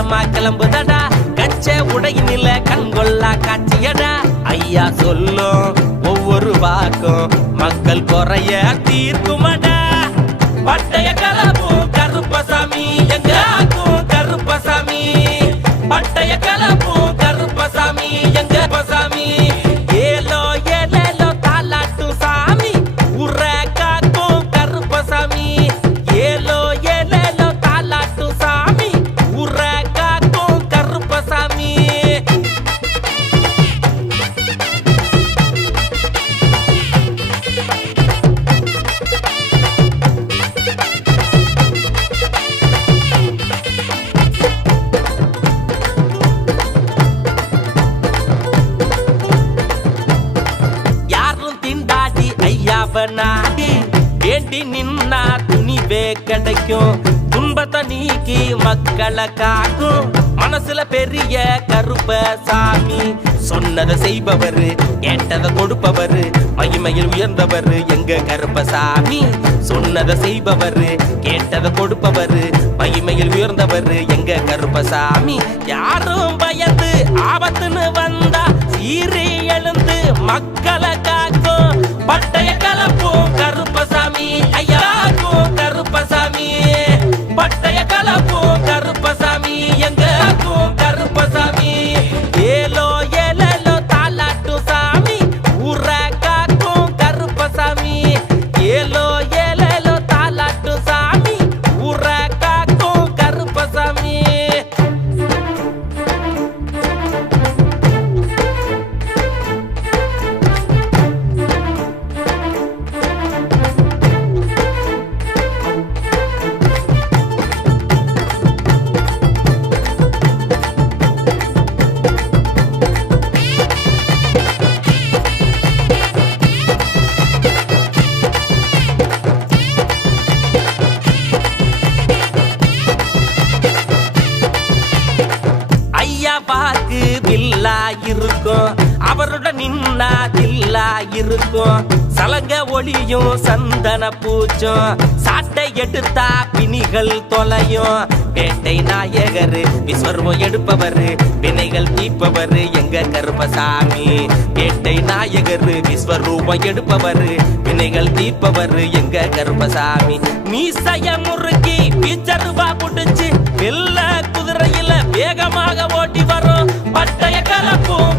காலமா கிளம்புதடா கச்ச உடையினில கண்கொள்ளா காட்சியடா ஐயா சொல்லும் ஒவ்வொரு வாக்கும் மக்கள் குறைய தீர்க்குமடா பட்டைய கலப்பும் கருப்பசாமி எங்க ஆக்கும் கருப்பசாமி பட்டைய கலப்பும் கருப்பசாமி எங்க பசாமி ஏலோ ஏலேலோ தாலாட்டும் சாமி உர காக்கும் கருப்பசாமி ஏலோ ஏலேலோ தாலாட்டும் சாமி உர காக்கும் கருப்பசாமி நாடி வேண்டி நின்னா துணிவே கிடைக்கும் துன்பத்தை நீக்கி மக்களை காக்கும் மனசுல பெரிய கருப்பசாமி சொன்னதை செய்பவர் கேட்டதை கொடுப்பவர் மகிமையில் உயர்ந்தவர் எங்க கருப்பசாமி சொன்னதை செய்பவர் கேட்டதை கொடுப்பவர் மகிமையில் உயர்ந்தவர் எங்க கருப்பசாமி யாரும் பயந்து ஆபத்துன்னு வந்தா சீறி எழுந்து மக்களை காக்கும் பட்டைய கலப்பும் கருப்பசாமி ஐயாக்கும் கருப்பசாமி பட்டைய கலப்பும் கருப்பசாமி எங்கும் கருப்பசாமி ஏலோ ஏலோ தாலாட்டும் சாமி ஊர காக்கும் கருப்பசாமி ஏலோ ஏலோ தாலாட்டும் சாமி ஊர காக்கும் கருப்பசாமி பாக்கு வில்லா இருக்கும் அவருடன் நின்னா தில்லா இருக்கும் சலங்க ஒளியும் சந்தன பூச்சும் சாட்டை எடுத்தா பிணிகள் தொலையும் வேட்டை நாயகர் விஸ்வரூபம் எடுப்பவர் வினைகள் தீர்ப்பவர் எங்க கருப்பசாமி வேட்டை நாயகர் விஸ்வரூபம் எடுப்பவர் வினைகள் தீர்ப்பவர் எங்க கருப்பசாமி மீசைய முறுக்கி பீச்சருவா புடிச்சு வெள்ள குதிரையில வேகமாக ஓட்டி வரும் பட்டைய கலப்பும்